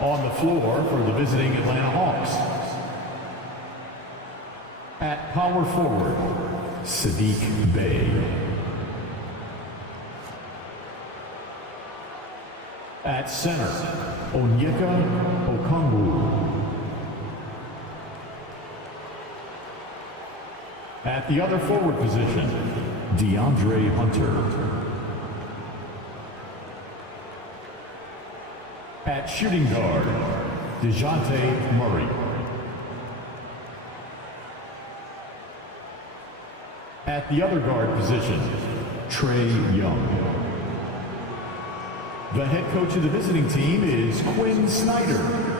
On the floor for the visiting Atlanta Hawks. At power forward, Saddiq Bey. At center, Onyeka Okongwu. At the other forward position, DeAndre Hunter. At shooting guard, DeJounte Murray. At the other guard position, Trae Young. The head coach of the visiting team is Quinn Snyder.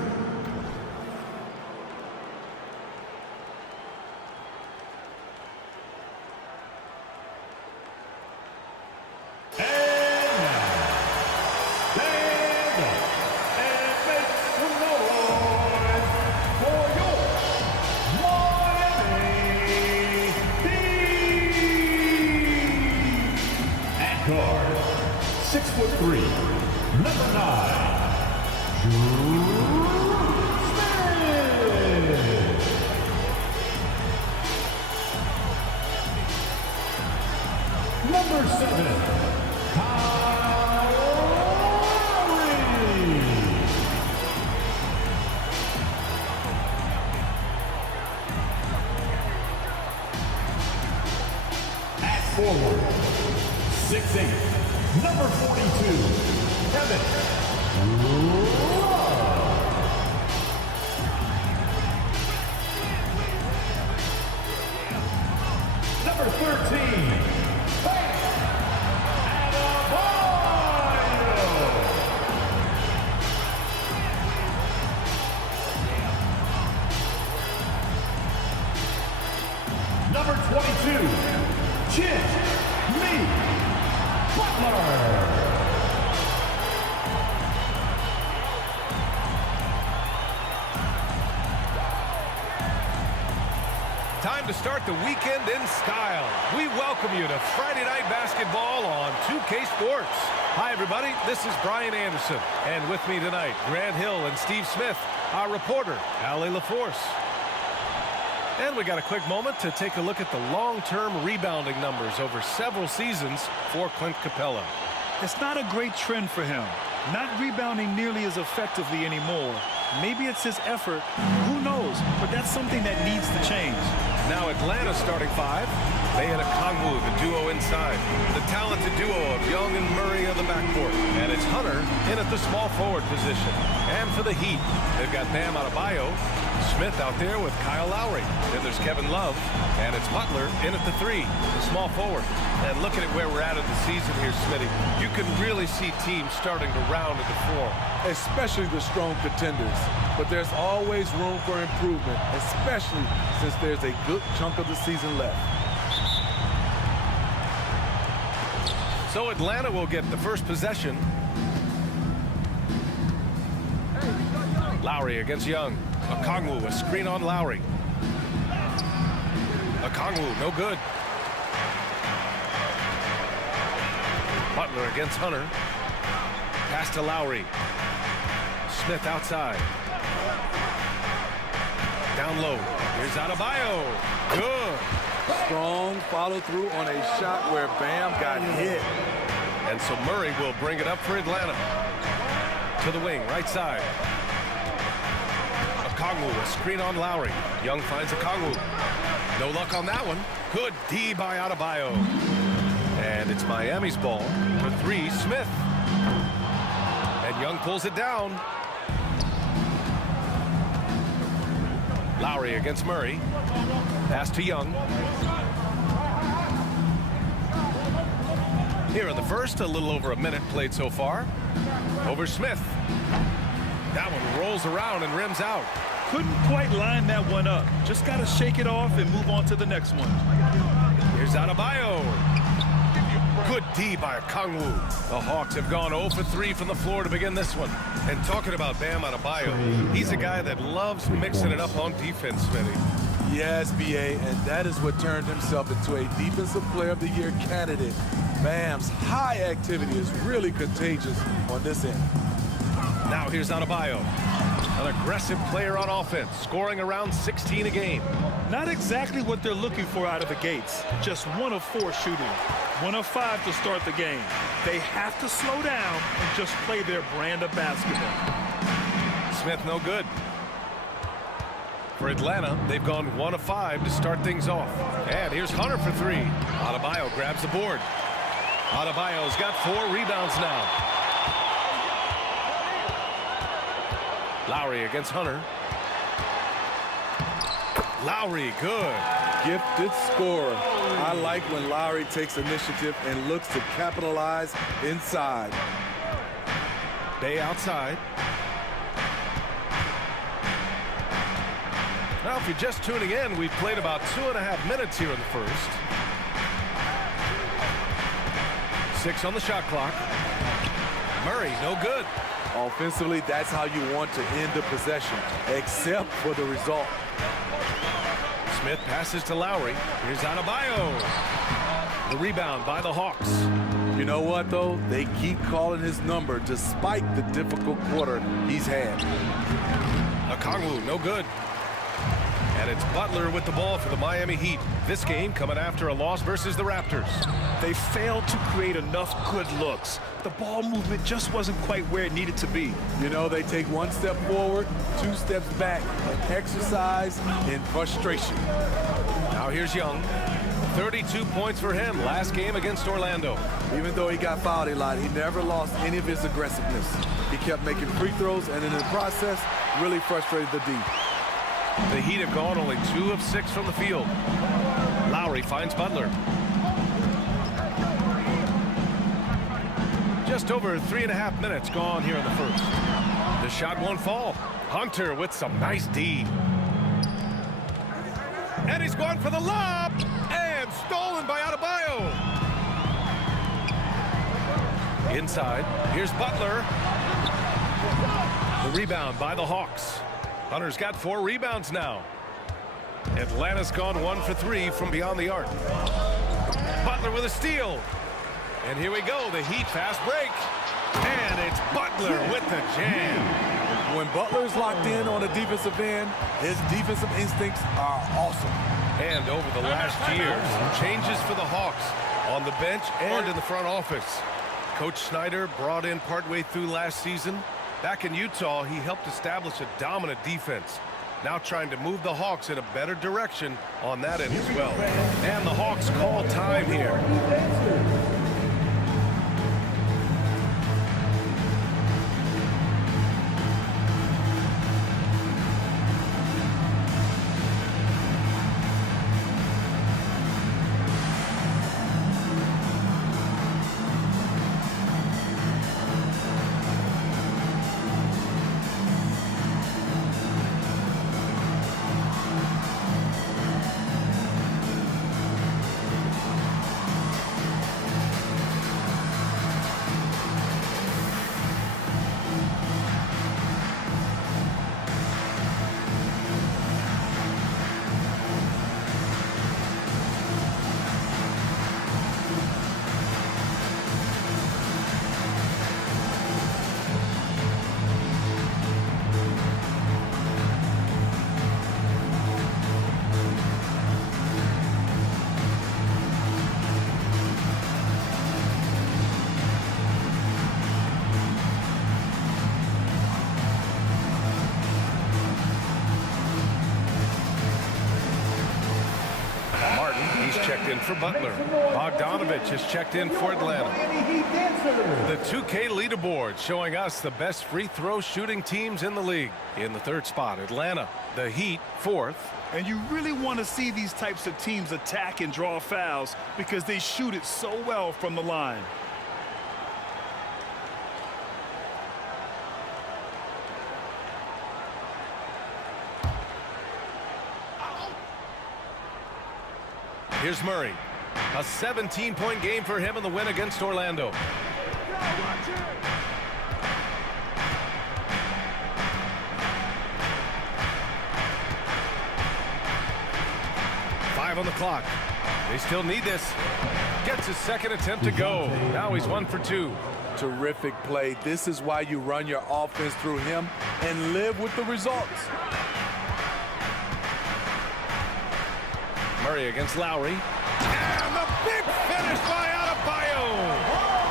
Guard, 6'3", number 9, Drew Smith. Number 7, Kyle Lowry. At forward, 6'8", number 42, Kevin Love. Number 13, Bam Adebayo. Number 22, Chin Lee Butler. Time to start the weekend in style. We welcome you to Friday Night Basketball on 2K Sports. Hi, everybody. This is Brian Anderson. And with me tonight, Grant Hill and Steve Smith, our reporter, Allie LaForce. And we got a quick moment to take a look at the long-term rebounding numbers over several seasons for Clint Capella. It's not a great trend for him. Not rebounding nearly as effectively anymore. Maybe it's his effort. Who knows? But that's something that needs to change. Now Atlanta's starting five. Bey and Okongwu, the duo inside. The talented duo of Young and Murray on the backcourt. And it's Hunter in at the small forward position. And for the Heat, they've got Bam Adebayo, Smith out there with Kyle Lowry. Then there's Kevin Love, and it's Butler in at the 3, the small forward. And looking at where we're at in the season here, Smitty, you can really see teams starting to round into form. Especially the strong contenders. But there's always room for improvement, especially since there's a good chunk of the season left. So Atlanta will get the first possession. Lowry against Young. Okongwu, a screen on Lowry. Okongwu, no good. Butler against Hunter. Pass to Lowry. Smith outside. Down low. Here's Adebayo. Good. Strong follow-through on a shot where Bam got hit. And so Murray will bring it up for Atlanta. To the wing, right side. Okongwu, a screen on Lowry. Young finds Okongwu. No luck on that one. Good D by Adebayo. And it's Miami's ball. For 3, Smith. And Young pulls it down. Lowry against Murray. Pass to Young. Here in the first, a little over a minute played so far. Over Smith. That one rolls around and rims out. Couldn't quite line that one up. Just got to shake it off and move on to the next one. Here's Adebayo. Good D by Okongwu. The Hawks have gone 0 for 3 from the floor to begin this one. And talking about Bam Adebayo, he's a guy that loves mixing it up on defense, Smitty. Yes, B.A., and that is what turned himself into a Defensive Player of the Year candidate. Bam's high activity is really contagious on this end. Now here's Adebayo. An aggressive player on offense, scoring around 16 a game. Not exactly what they're looking for out of the gates. Just 1 of 4 shooting. 1 of 5 to start the game. They have to slow down and just play their brand of basketball. Smith no good. For Atlanta, they've gone 1 of 5 to start things off. And here's Hunter for 3. Adebayo grabs the board. Adebayo's got 4 rebounds now. Lowry against Hunter. Lowry, good. Gifted scorer. I like when Lowry takes initiative and looks to capitalize inside. Bay outside. Now, if you're just tuning in, we've played about 2.5 minutes here in the first. 6 on the shot clock. Murray, no good. Offensively, that's how you want to end the possession, except for the result. Smith passes to Lowry. Here's Adebayo. The rebound by the Hawks. You know what, though? They keep calling his number despite the difficult quarter he's had. Okongwu, no good. And it's Butler with the ball for the Miami Heat. This game coming after a loss versus the Raptors. They failed to create enough good looks. The ball movement just wasn't quite where it needed to be. You know, they take 1 step forward, 2 steps back, an exercise in frustration. Now here's Young. 32 points for him last game against Orlando. Even though he got fouled a lot, he never lost any of his aggressiveness. He kept making free throws, and in the process, really frustrated the D. The Heat have gone only 2 of 6 from the field. Lowry finds Butler. Just over 3.5 minutes gone here in the first. The shot won't fall. Hunter with some nice D. And he's going for the lob. And stolen by Adebayo. Inside. Here's Butler. The rebound by the Hawks. Hunter's got 4 rebounds now. Atlanta's gone 1 for 3 from beyond the arc. Butler with a steal. And here we go, the Heat fast break. And it's Butler with the jam. When Butler's locked in on the defensive end, his defensive instincts are awesome. And over the last year, some changes for the Hawks on the bench and in the front office. Coach Snyder brought in partway through last season. Back in Utah, he helped establish a dominant defense. Now trying to move the Hawks in a better direction on that end as well. And the Hawks call time here. Checked in for Butler. Bogdanovich has checked in for Atlanta. The 2K leaderboard showing us the best free throw shooting teams in the league. In the 3rd spot, Atlanta. The Heat, 4th. And you really want to see these types of teams attack and draw fouls because they shoot it so well from the line. Here's Murray. A 17-point game for him in the win against Orlando. Five on the clock. They still need this. Gets his second attempt to go. Now he's 1 for 2. Terrific play. This is why you run your offense through him and live with the results. Murray against Lowry. And the big finish by Adebayo.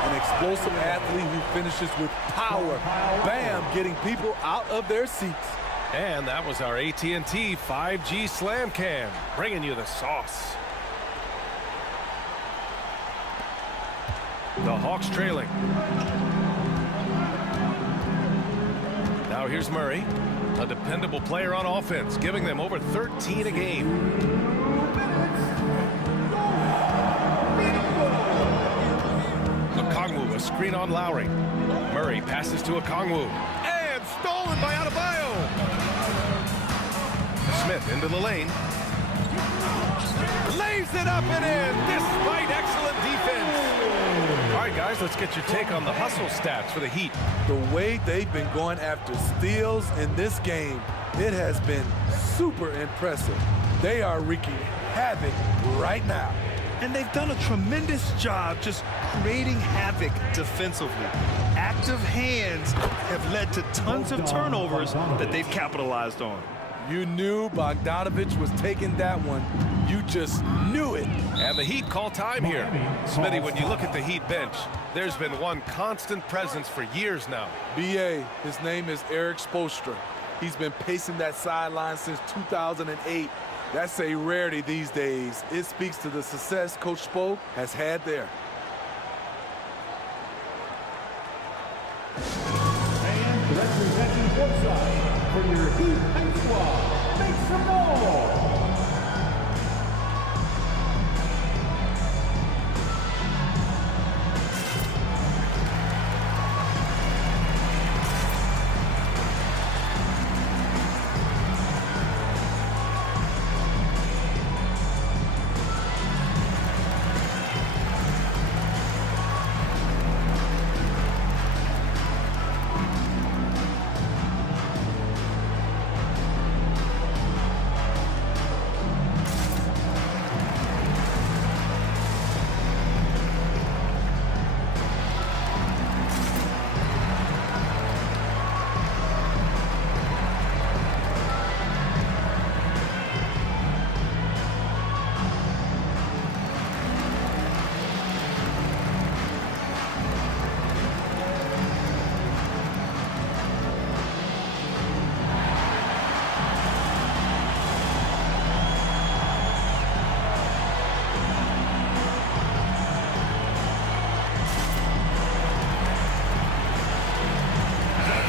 An explosive athlete who finishes with power. Bam, getting people out of their seats. And that was our AT&T 5G Slam Cam, bringing you the sauce. The Hawks trailing. Now here's Murray, a dependable player on offense, giving them over 13 a game. Okongwu, a screen on Lowry. Murray passes to Okongwu. And stolen by Adebayo. Smith into the lane. Lays it up and in, despite excellent defense. All right, guys, let's get your take on the hustle stats for the Heat. The way they've been going after steals in this game, it has been super impressive. They are wreaking havoc right now. And they've done a tremendous job just creating havoc defensively. Active hands have led to tons of turnovers that they've capitalized on. You knew Bogdanovich was taking that one. You just knew it. And the Heat call time here. Smitty, when you look at the Heat bench, there's been one constant presence for years now. BA, his name is Eric Spoelstra. He's been pacing that sideline since 2008. That's a rarity these days. It speaks to the success Coach Spo has had there. And representing courtside for your Heat High Squad, make some noise!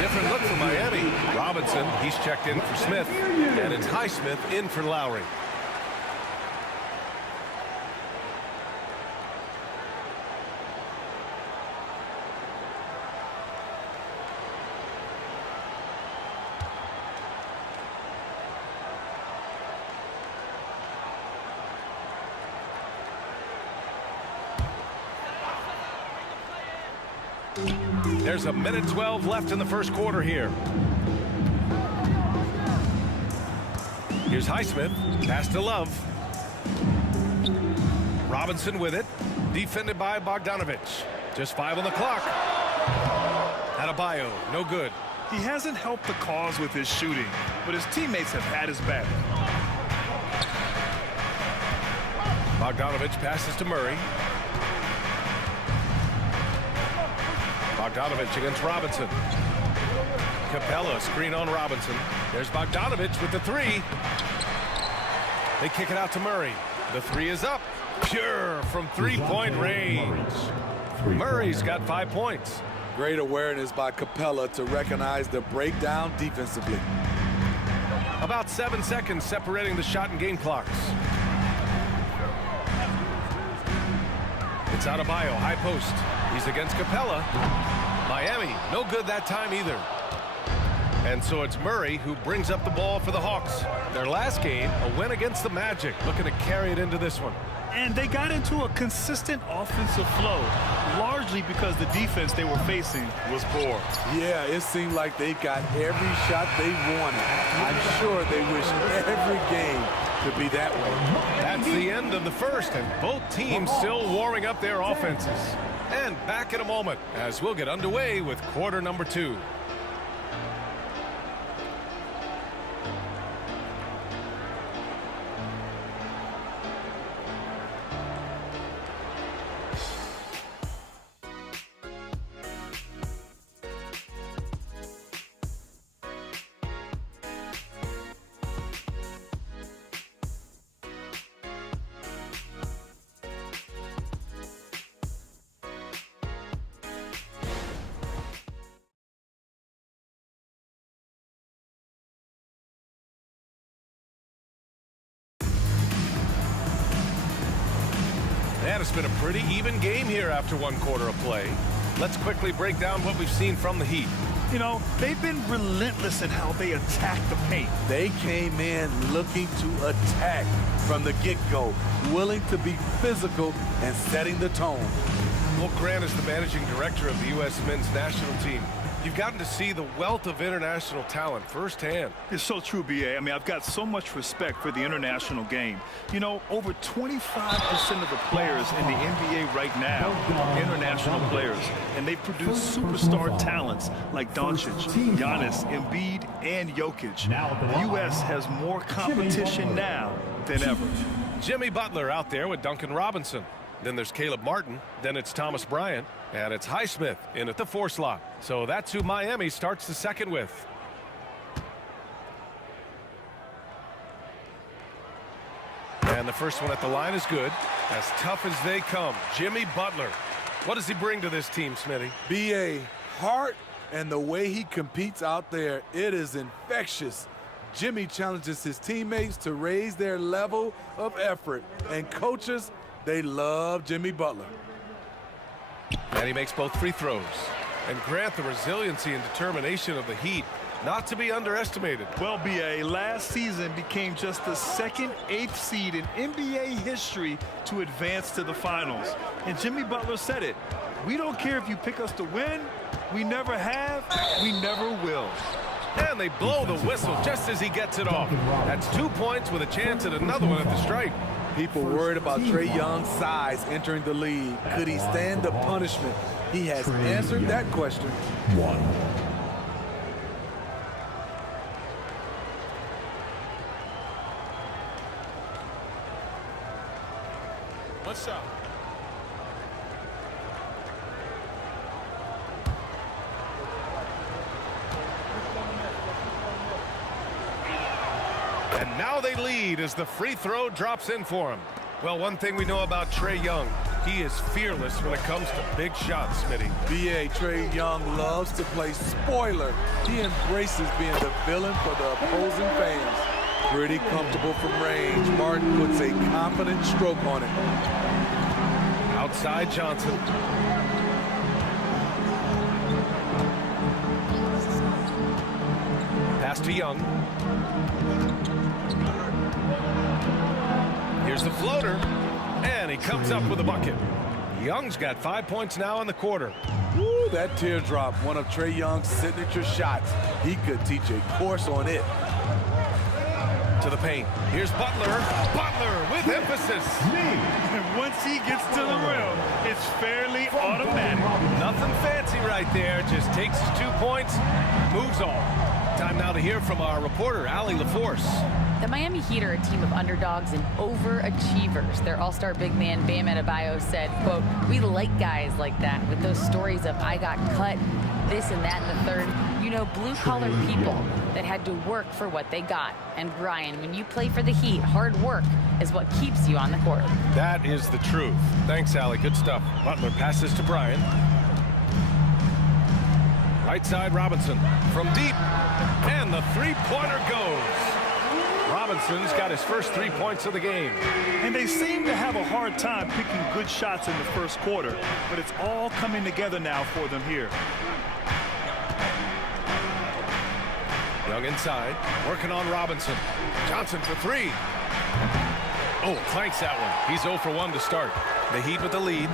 Different look for Miami. Robinson, he's checked in for Smith, and it's Highsmith in for Lowry. There's a minute 12 left in the first quarter here. Here's Highsmith, pass to Love. Robinson with it, defended by Bogdanovich. Just 5 on the clock. Adebayo, no good. He hasn't helped the cause with his shooting, but his teammates have had his back. Bogdanovich passes to Murray. Bogdanovich against Robinson. Capella, screen on Robinson. There's Bogdanovich with the three. They kick it out to Murray. The three is up. Pure from three-point range. Murray's got 5 points. Great awareness by Capella to recognize the breakdown defensively. About 7 seconds separating the shot and game clocks. It's Adebayo, high post. He's against Capella. Miami, no good that time either. And so it's Murray who brings up the ball for the Hawks. Their last game, a win against the Magic, looking to carry it into this one. And they got into a consistent offensive flow, largely because the defense they were facing was poor. Yeah, it seemed like they got every shot they wanted. I'm sure they wish every game could be that way. That's the end of the first, and both teams still warming up their offenses. And back in a moment as we'll get underway with quarter number 2. And it's been a pretty even game here after one quarter of play. Let's quickly break down what we've seen from the Heat. You know, they've been relentless in how they attack the paint. They came in looking to attack from the get-go, willing to be physical and setting the tone. Well, Grant is the managing director of the U.S. men's national team. You've gotten to see the wealth of international talent firsthand. It's so true, B.A. I mean, I've got so much respect for the international game. You know, over 25% of the players in the NBA right now are international players, and they've produced superstar talents like Doncic, Giannis, Embiid, and Jokic. The U.S. has more competition now than ever. Jimmy Butler out there with Duncan Robinson. Then there's Caleb Martin. Then it's Thomas Bryant. And it's Highsmith in at the 4 slot. So that's who Miami starts the second with. And the first one at the line is good. As tough as they come, Jimmy Butler. What does he bring to this team, Smitty? B.A. heart and the way he competes out there, it is infectious. Jimmy challenges his teammates to raise their level of effort. And coaches, they love Jimmy Butler. And he makes both free throws. And Grant, the resiliency and determination of the Heat, not to be underestimated. Well, B.A., last season became just the second 8th seed in NBA history to advance to the finals. And Jimmy Butler said it. We don't care if you pick us to win. We never have. We never will. And they blow the whistle just as he gets it off. That's 2 points with a chance at another one at the stripe. People worried about Trae Young's size entering the league. Could he stand the punishment? He has answered that question. 1. What's up? And now they lead as the free throw drops in for him. Well, one thing we know about Trae Young, he is fearless when it comes to big shots, Smitty. B.A. Trae Young loves to play spoiler. He embraces being the villain for the opposing fans. Pretty comfortable from range. Martin puts a confident stroke on it. Outside Johnson. Pass to Young. Here's the floater, and he comes up with a bucket. Young's got 5 points now in the quarter. Woo, that teardrop, one of Trae Young's signature shots. He could teach a course on it. To the paint. Here's Butler. Butler with emphasis. And once he gets to the rim, it's fairly automatic. Nothing fancy right there. Just takes his 2 points, moves on. Time now to hear from our reporter, Allie LaForce. The Miami Heat are a team of underdogs and overachievers. Their all-star big man, Bam Adebayo, said, quote, "We like guys like that with those stories of I got cut, this and that and the third. You know, blue-collar people that had to work for what they got. And Brian, when you play for the Heat, hard work is what keeps you on the court." That is the truth. Thanks, Allie. Good stuff. Butler passes to Brian. Right side, Robinson from deep. And the three-pointer goes. Robinson's got his first 3 points of the game. And they seem to have a hard time picking good shots in the first quarter, but it's all coming together now for them here. Young inside, working on Robinson. Johnson for 3. Oh, clanks that one. He's 0 for 1 to start. The Heat with the lead.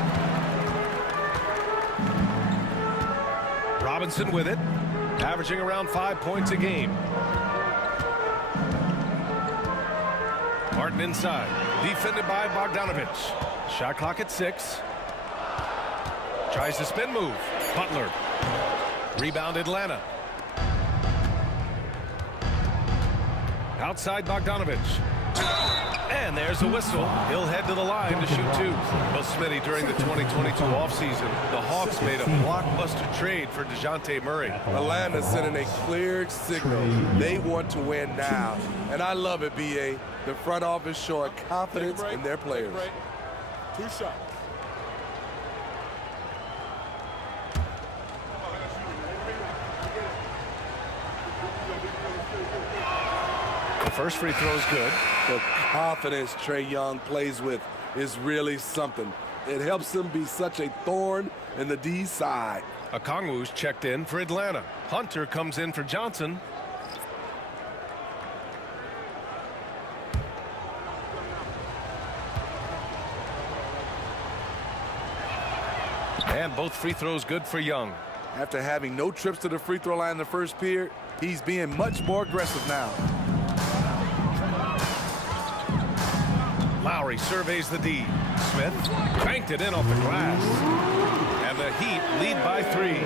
Robinson with it, averaging around 5 points a game. Martin inside, defended by Bogdanovich. Shot clock at 6. Tries the spin move. Butler. Rebound Atlanta. Outside Bogdanovich. And there's a whistle. He'll head to the line to shoot two. Well, Smitty, during the 2022 offseason, the Hawks made a blockbuster trade for DeJounte Murray. Atlanta's sending a clear signal. They want to win now. And I love it, B.A. The front office showing confidence in their players. 2 shots. The first free throw is good. The confidence Trae Young plays with is really something. It helps him be such a thorn in the D side. Okongwu's checked in for Atlanta. Hunter comes in for Johnson. And both free throws good for Young. After having no trips to the free throw line in the first period, he's being much more aggressive now. Lowry surveys the D. Smith banked it in off the glass. And the Heat lead by 3.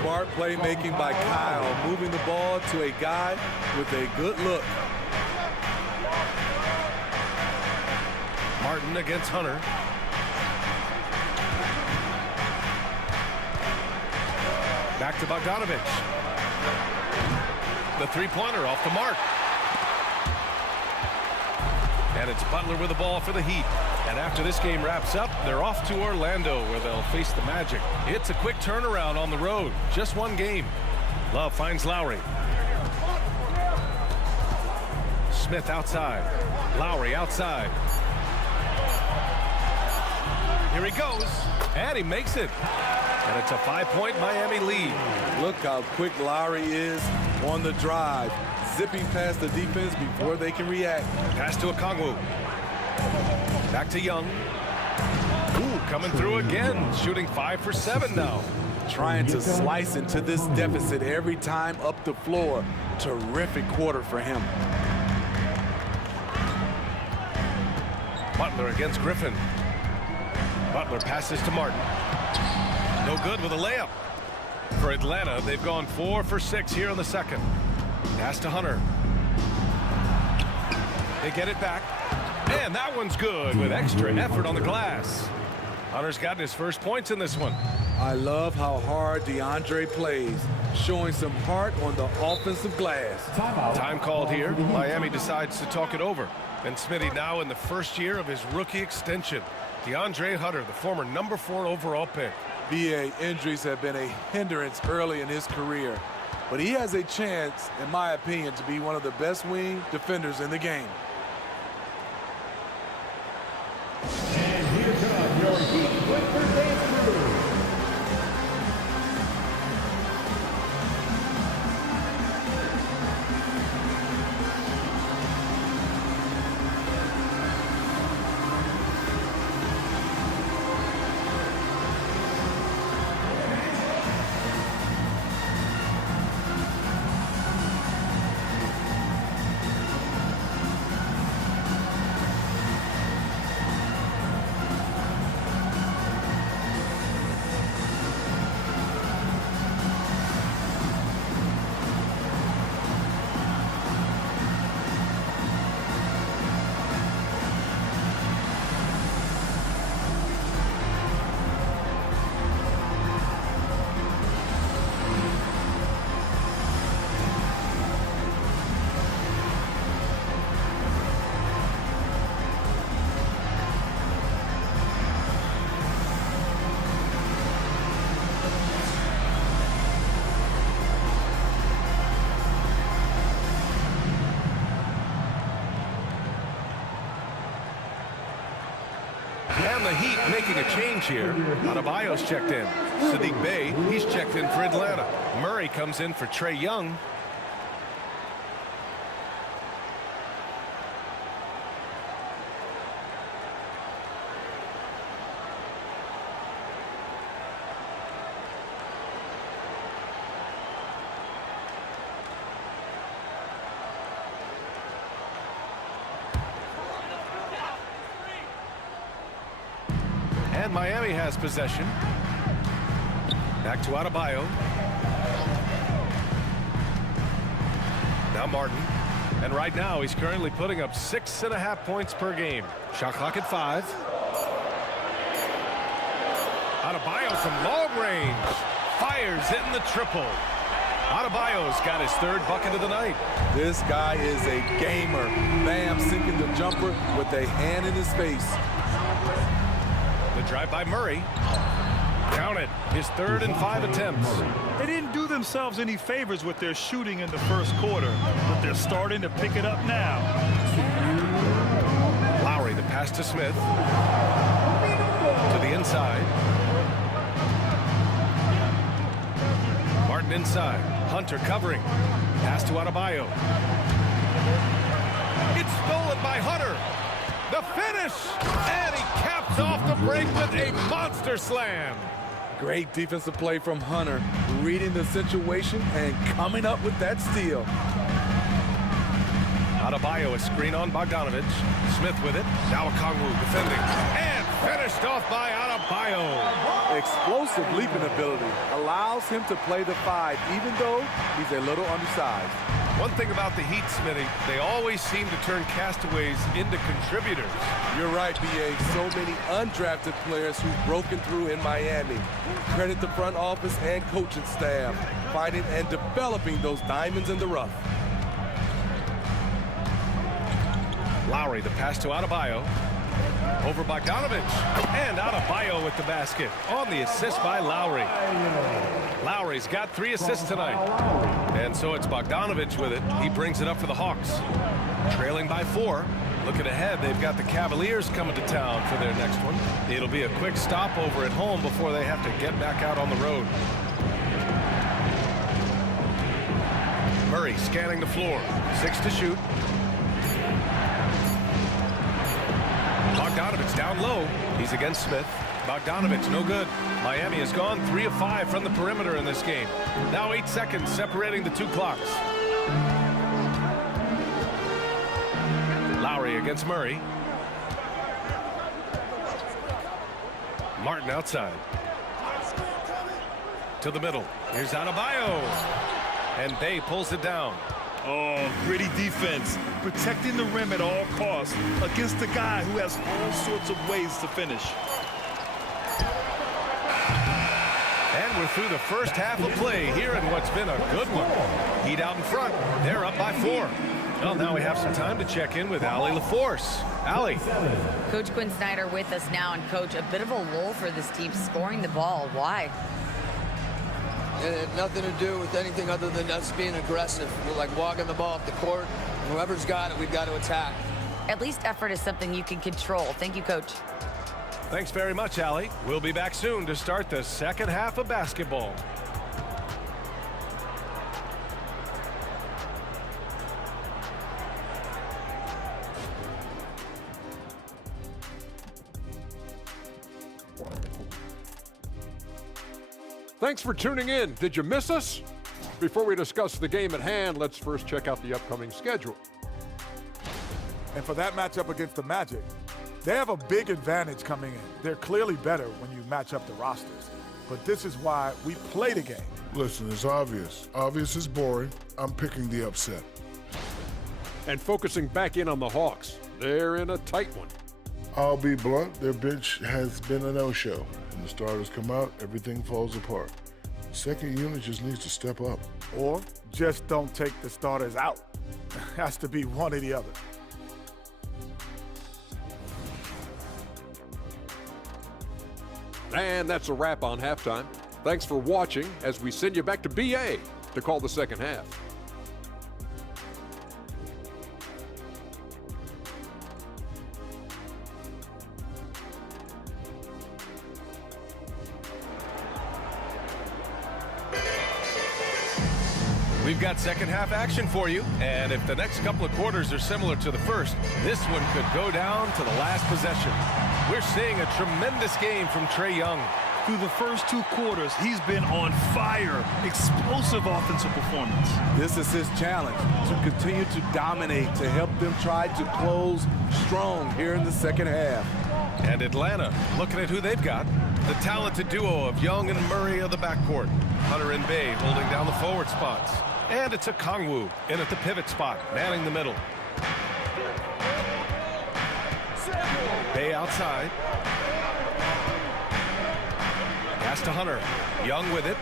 Smart playmaking by Kyle, moving the ball to a guy with a good look. Martin against Hunter. Back to Bogdanovich. The three-pointer off the mark. And it's Butler with the ball for the Heat. And after this game wraps up, they're off to Orlando where they'll face the Magic. It's a quick turnaround on the road. Just one game. Love finds Lowry. Smith outside. Lowry outside. Here he goes. And he makes it. And it's a 5-point Miami lead. Look how quick Lowry is on the drive, zipping past the defense before they can react. Pass to Okongwu. Back to Young. Ooh, coming through again, shooting 5 for 7 now. Trying to slice into this deficit every time up the floor. Terrific quarter for him. Butler against Griffin. Butler passes to Martin. No good with a layup. For Atlanta, they've gone 4 for 6 here in the second. Pass to Hunter. They get it back. And that one's good with extra effort on the glass. Hunter's gotten his first points in this one. I love how hard DeAndre plays, showing some heart on the offensive glass. Time called here. Miami decides to talk it over. And Smitty now in the first year of his rookie extension. DeAndre Hunter, the former number 4 overall pick. BA injuries have been a hindrance early in his career, but he has a chance, in my opinion, to be one of the best wing defenders in the game. And here comes your Heat Clippers dance crew. And the Heat making a change here. Adebayo's checked in. Sadiq Bey, he's checked in for Atlanta. Murray comes in for Trae Young. And Miami has possession. Back to Adebayo. Now Martin. And right now, he's currently putting up 6.5 points per game. Shot clock at 5. Adebayo from long range. Fires in the triple. Adebayo's got his 3rd bucket of the night. This guy is a gamer. Bam, sinking the jumper with a hand in his face. The drive by Murray. Count it. His 3rd and 5 attempts. They didn't do themselves any favors with their shooting in the first quarter, but they're starting to pick it up now. Lowry, the pass to Smith. To the inside. Martin inside. Hunter covering. Pass to Adebayo. It's stolen by Hunter. The finish! And he caps off the break with a monster slam. Great defensive play from Hunter, reading the situation and coming up with that steal. Adebayo, a screen on Bogdanovic. Smith with it. Now Okongwu defending. And finished off by Adebayo. Explosive leaping ability allows him to play the 5, even though he's a little undersized. One thing about the Heat, Smitty, they always seem to turn castaways into contributors. You're right, B.A. So many undrafted players who've broken through in Miami. Credit the front office and coaching staff, finding and developing those diamonds in the rough. Lowry, the pass to Adebayo. Over Bogdanovic. And Adebayo with the basket. On the assist by Lowry. Lowry's got 3 assists tonight. And so it's Bogdanovic with it. He brings it up for the Hawks. Trailing by 4. Looking ahead, they've got the Cavaliers coming to town for their next one. It'll be a quick stopover at home before they have to get back out on the road. Murray scanning the floor. 6 to shoot. Bogdanovic down low. He's against Smith. Bogdanovic no good. Miami has gone 3 of 5 from the perimeter in this game. Now 8 seconds separating the 2 clocks. Lowry against Murray. Martin outside. To the middle. Here's Adebayo. And Bay pulls it down. Oh, gritty defense, protecting the rim at all costs against a guy who has all sorts of ways to finish. And we're through the first half of play here in what's been a good one. Heat out in front. They're up by 4. Well, now we have some time to check in with Allie LaForce. Allie. Coach Quinn Snyder with us now. And, Coach, a bit of a lull for this team scoring the ball. Why? It had nothing to do with anything other than us being aggressive. We're like walking the ball up the court. Whoever's got it, we've got to attack. At least effort is something you can control. Thank you, Coach. Thanks very much, Allie. We'll be back soon to start the second half of basketball. Thanks for tuning in. Did you miss us? Before we discuss the game at hand, let's first check out the upcoming schedule. And for that matchup against the Magic, they have a big advantage coming in. They're clearly better when you match up the rosters. But this is why we play the game. Listen, it's obvious. Obvious is boring. I'm picking the upset. And focusing back in on the Hawks. They're in a tight one. I'll be blunt, their bench has been a no-show. When the starters come out, everything falls apart. The second unit just needs to step up. Or just don't take the starters out. Has to be one or the other. And that's a wrap on halftime. Thanks for watching as we send you back to BA to call the second half. We've got second half action for you, and if the next couple of quarters are similar to the first, this one could go down to the last possession. We're seeing a tremendous game from Trae Young. Through the first 2 quarters, he's been on fire. Explosive offensive performance. This is his challenge, to continue to dominate, to help them try to close strong here in the second half. And Atlanta looking at who they've got. The talented duo of Young and Murray of the backcourt. Hunter and Bay holding down the forward spots. And it's a Kongwu in at the pivot spot, manning the middle. Bay outside. Pass to Hunter. Young with it.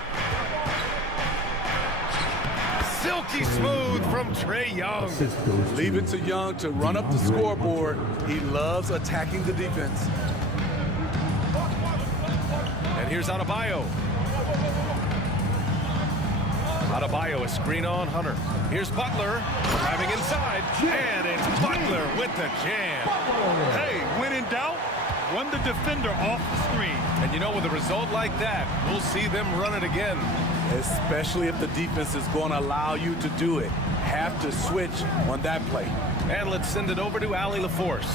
Silky smooth from Trae Young. Leave it to Young to run up the scoreboard. He loves attacking the defense. And here's Adebayo. Adebayo, a screen on Hunter. Here's Butler driving inside, and it's Butler with the jam. Hey, when in doubt, run the defender off the screen. And you know, with a result like that, we'll see them run it again. Especially if the defense is going to allow you to do it. Have to switch on that play. And let's send it over to Allie LaForce.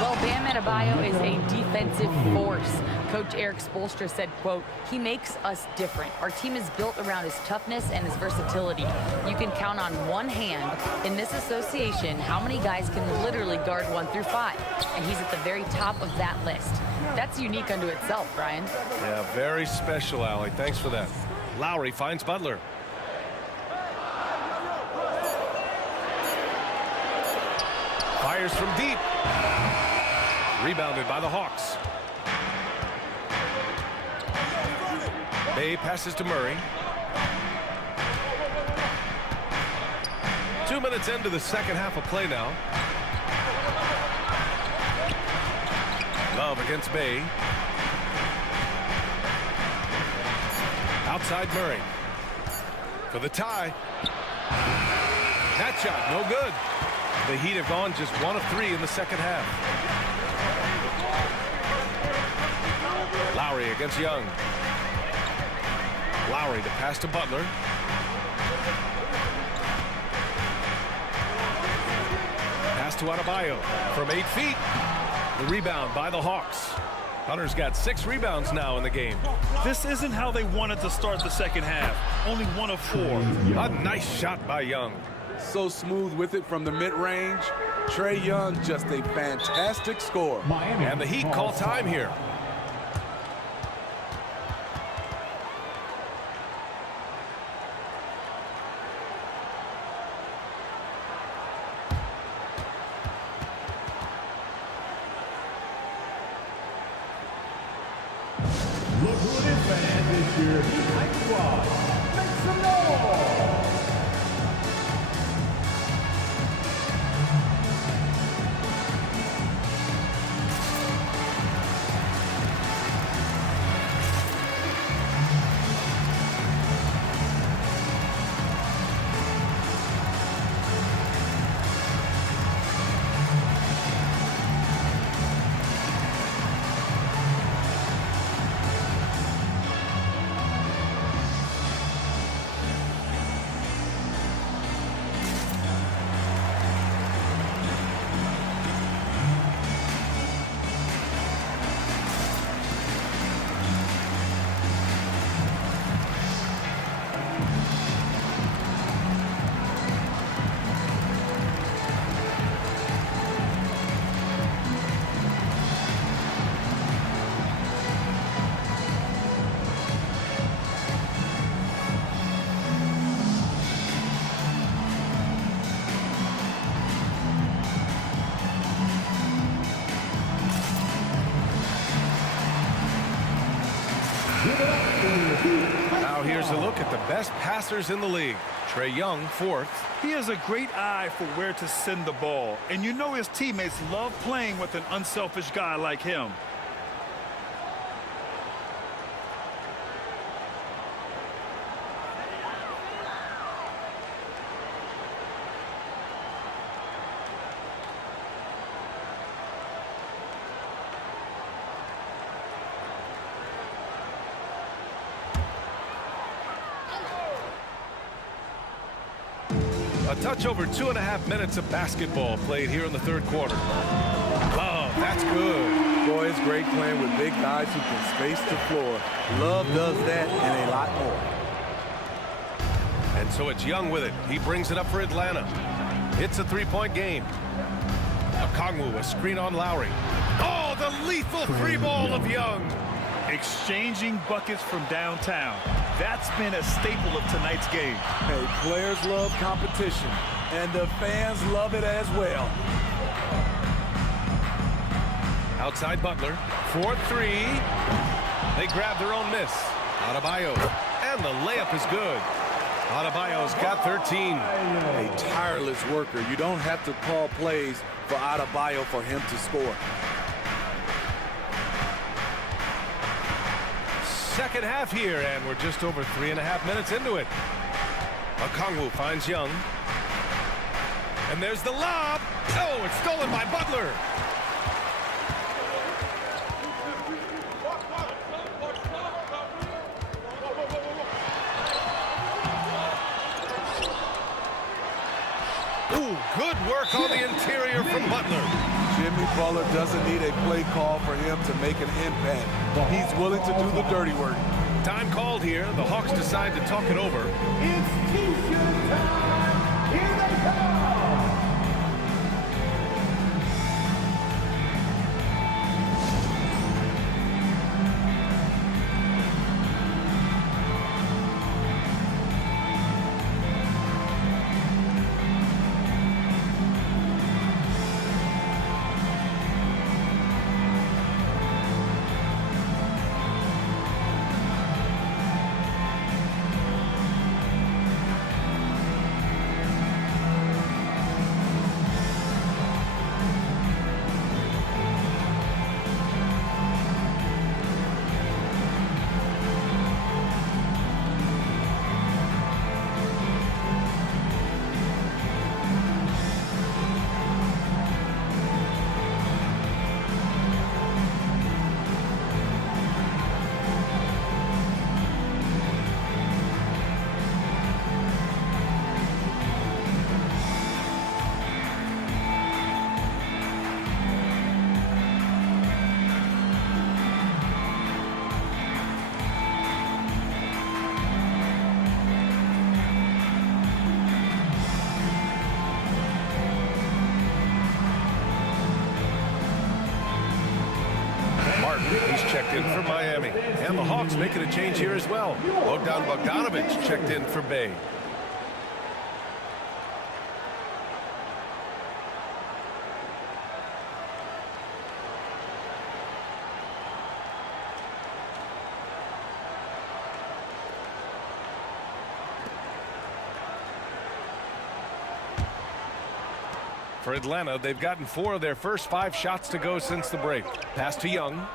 Well, Bam Adebayo is a defensive force. Coach Eric Spoelstra said, quote, "He makes us different. Our team is built around his toughness and his versatility. You can count on one hand in this association how many guys can literally guard 1 through 5. And he's at the very top of that list. That's unique unto itself, Brian." Yeah, very special, Allie. Thanks for that. Lowry finds Butler. Fires from deep. Rebounded by the Hawks. Bay passes to Murray. 2 minutes into the second half of play now. Love against Bay. Outside Murray. For the tie. That shot, no good. The Heat have gone just 1 of 3 in the second half. Lowry against Young. Lowry to pass to Butler. Pass to Adebayo from 8 feet. The rebound by the Hawks. Hunter's got 6 rebounds now in the game. This isn't how they wanted to start the second half. Only 1 of 4. A nice shot by Young. So smooth with it from the mid-range. Trae Young, just a fantastic scorer. And the Heat call time here. Look who it is, fans. It's your Heat Hype Squad. Make some noise. Now here's a look at the best passers in the league. Trae Young, 4th. He has a great eye for where to send the ball. And you know his teammates love playing with an unselfish guy like him. A touch over 2.5 minutes of basketball played here in the third quarter. Love, that's good. Boy, it's great playing with big guys who can space the floor. Love does that and a lot more. And so it's Young with it. He brings it up for Atlanta. It's a 3-point game. Okongwu, a screen on Lowry. Oh, the lethal free ball of Young. Exchanging buckets from downtown. That's been a staple of tonight's game. Hey, players love competition, and the fans love it as well. Outside Butler, 4-3. They grab their own miss. Adebayo, and the layup is good. Adebayo's got 13. A tireless worker. You don't have to call plays for Adebayo for him to score. Second half here, and we're just over 3.5 minutes into it. Okongwu finds Young. And there's the lob. Oh, it's stolen by Butler. Ooh, good work on the interior from Butler. Jimmy Butler doesn't need a play call for him to make an impact. He's willing to do the dirty work. Time called here. The Hawks decide to talk it over. It's T-shirt time. Here they come. He's checked in for Miami. And the Hawks making a change here as well. Bogdan Bogdanovic checked in for Bay. For Atlanta, they've gotten 4 of their first 5 shots to go since the break. Pass to Young.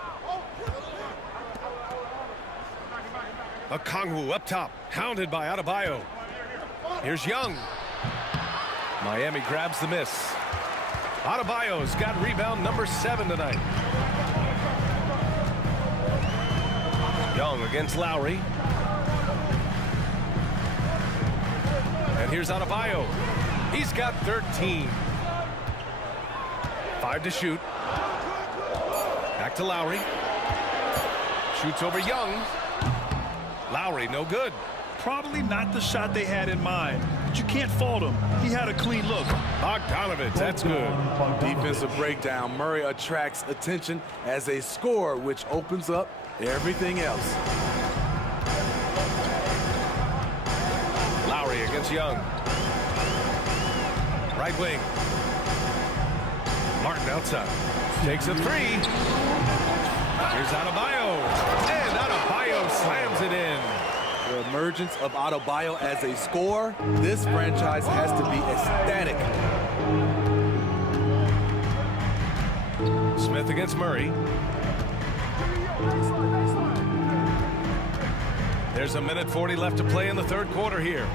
Okongwu up top, hounded by Adebayo. Here's Young. Miami grabs the miss. Adebayo's got rebound number 7 tonight. Young against Lowry. And here's Adebayo. He's got 13. 5 to shoot. Back to Lowry. Shoots over Young. Lowry, no good. Probably not the shot they had in mind, but you can't fault him. He had a clean look. Bogdanovic, that's good. Defensive breakdown. Murray attracts attention as a scorer, which opens up everything else. Lowry against Young. Right wing. Martin outside. Takes a 3. Here's Adebayo. And Adebayo slams it in. The emergence of Adebayo as a scorer, this franchise has to be ecstatic. Smith against Murray. There's 1:40 left to play in the third quarter here.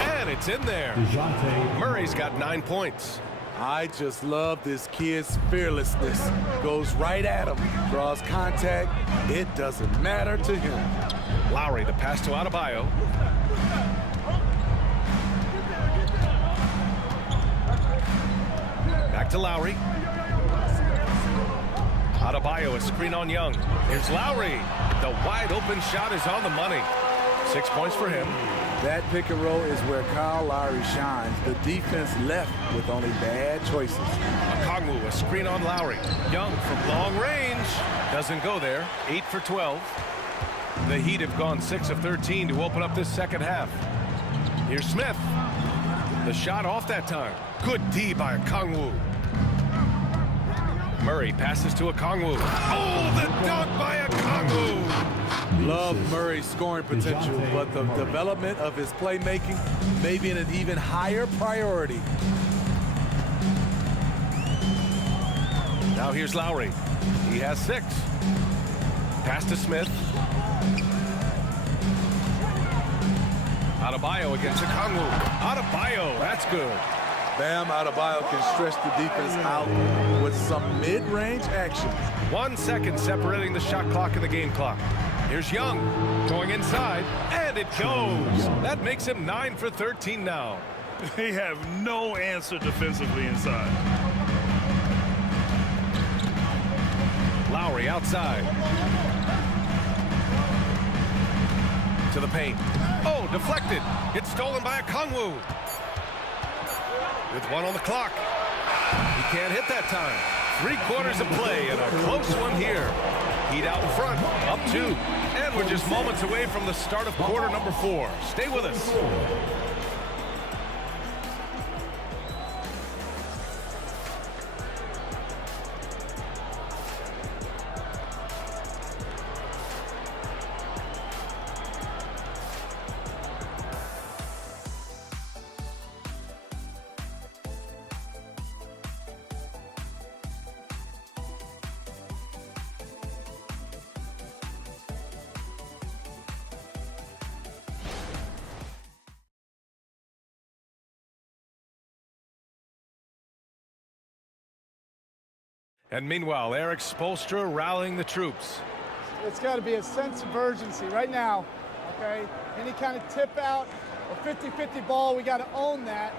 And it's in there. Murray's got 9 points. I just love this kid's fearlessness. Goes right at him, draws contact. It doesn't matter to him. Lowry, the pass to Adebayo. Back to Lowry. Adebayo, a screen on Young. Here's Lowry. The wide open shot is on the money. 6 points for him. That pick and roll is where Kyle Lowry shines. The defense left with only bad choices. Okongwu, a screen on Lowry. Young from long range. Doesn't go there. 8 for 12. The Heat have gone 6 of 13 to open up this second half. Here's Smith. The shot off that time. Good D by Okongwu. Murray passes to Okongwu. Oh, the dunk by Okongwu. Love Murray's scoring potential, but the development of his playmaking may be an even higher priority. Now here's Lowry. He has 6. Pass to Smith. Adebayo against Okongwu. Adebayo, that's good. Bam Adebayo can stretch the defense out with some mid-range action. 1 second separating the shot clock and the game clock. Here's Young going inside, and it goes. That makes him 9 for 13 now. They have no answer defensively inside. Lowry outside. To the paint. Oh, deflected. It's stolen by Okongwu. With 1 on the clock. He can't hit that time. 3 quarters of play and a close one here. Heat out in front, up 2. And we're just moments away from the start of quarter number 4. Stay with us. And meanwhile, Eric Spoelstra rallying the troops. It's got to be a sense of urgency right now, okay? Any kind of tip out or 50-50 ball, we got to own that.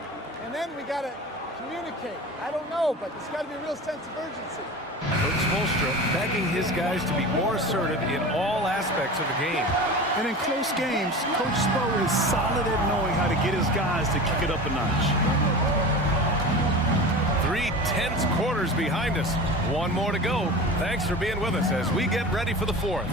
And then we got to communicate. I don't know, but it's got to be a real sense of urgency. Coach Spoelstra begging his guys to be more assertive in all aspects of the game. And in close games, Coach Spo is solid at knowing how to get his guys to kick it up a notch. 3 tense quarters behind us. 1 more to go. Thanks for being with us as we get ready for the 4th.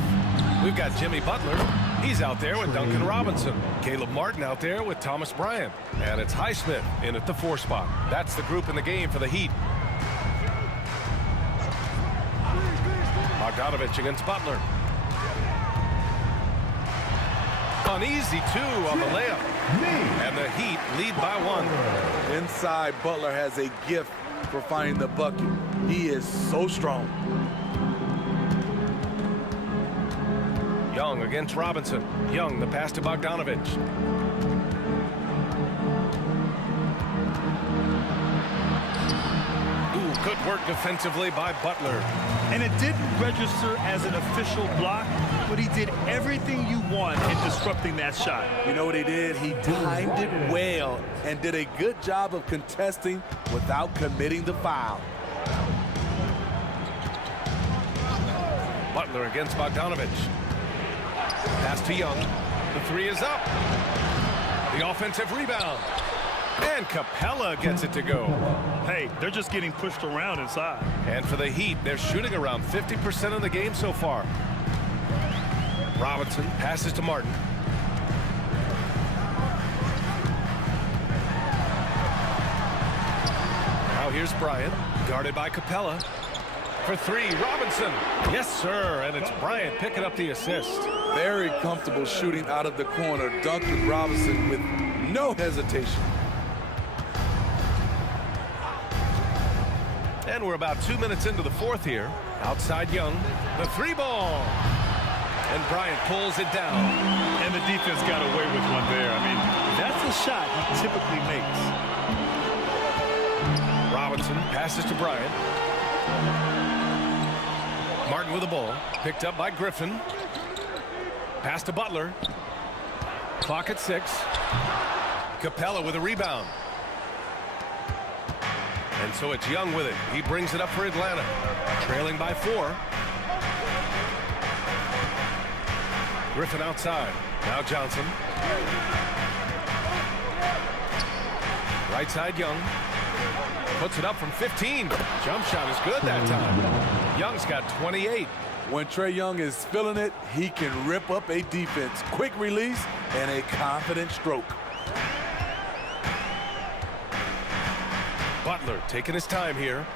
We've got Jimmy Butler. He's out there with Duncan Robinson. Caleb Martin out there with Thomas Bryant. And it's Highsmith in at the 4 spot. That's the group in the game for the Heat. Bogdanovich against Butler. An easy 2 on the layup. And the Heat lead by 1. Inside, Butler has a gift for finding the bucket. He is so strong. Young against Robinson. Young, the pass to Bogdanovich. Ooh, good work defensively by Butler. And it didn't register as an official block, but he did everything you want in disrupting that shot. You know what he did? He timed it well and did a good job of contesting without committing the foul. Butler against Bogdanovich. Pass to Young. The 3 is up. The offensive rebound. And Capella gets it to go. Hey, they're just getting pushed around inside. And for the Heat, they're shooting around 50% of the game so far. Robinson passes to Martin. Now here's Bryant, guarded by Capella. For 3, Robinson. Yes, sir, and it's Bryant picking up the assist. Very comfortable shooting out of the corner. Duncan Robinson with no hesitation. And we're about 2 minutes into the 4th here. Outside Young, the 3 ball. And Bryant pulls it down. And the defense got away with one there. I mean, that's a shot he typically makes. Robinson passes to Bryant. Martin with the ball. Picked up by Griffin. Pass to Butler. Clock at 6. Capella with a rebound. And so it's Young with it. He brings it up for Atlanta. Trailing by 4. Griffin outside. Now Johnson. Right side Young. Puts it up from 15. Jump shot is good that time. Young's got 28. When Trae Young is feeling it, he can rip up a defense. Quick release and a confident stroke. Butler taking his time here.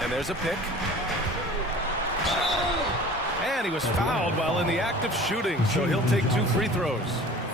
And there's a pick. And he was fouled while in the act of shooting, so he'll take 2 free throws.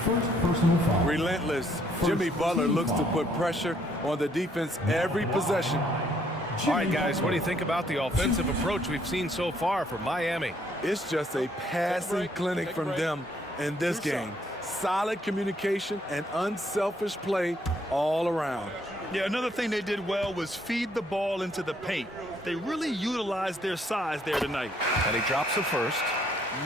First personal foul. Relentless. Jimmy Butler looks to put pressure on the defense every possession. All right, guys, what do you think about the offensive approach we've seen so far from Miami? It's just a passing clinic from them in this game. Solid communication and unselfish play all around. Yeah, another thing they did well was feed the ball into the paint. They really utilized their size there tonight. And he drops the first.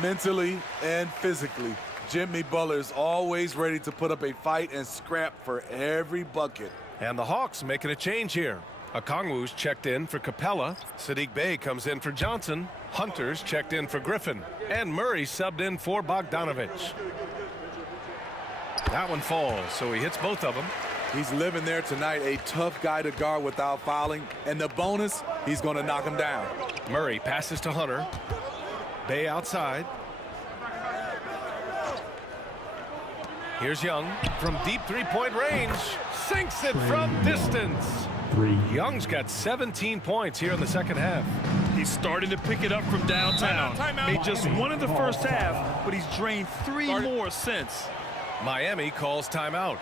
Mentally and physically, Jimmy Butler's always ready to put up a fight and scrap for every bucket. And the Hawks making a change here. Okongwu's checked in for Capella. Saddiq Bey comes in for Johnson. Hunter's checked in for Griffin. And Murray subbed in for Bogdanovich. That one falls, so he hits both of them. He's living there tonight, a tough guy to guard without fouling. And the bonus, he's going to knock him down. Murray passes to Hunter. Bey outside. Here's Young from deep three-point range. Sinks it from distance. Young's got 17 points here in the second half. He's starting to pick it up from downtown. Made just 1 in the first half, but he's drained 3 more since. Miami calls timeout.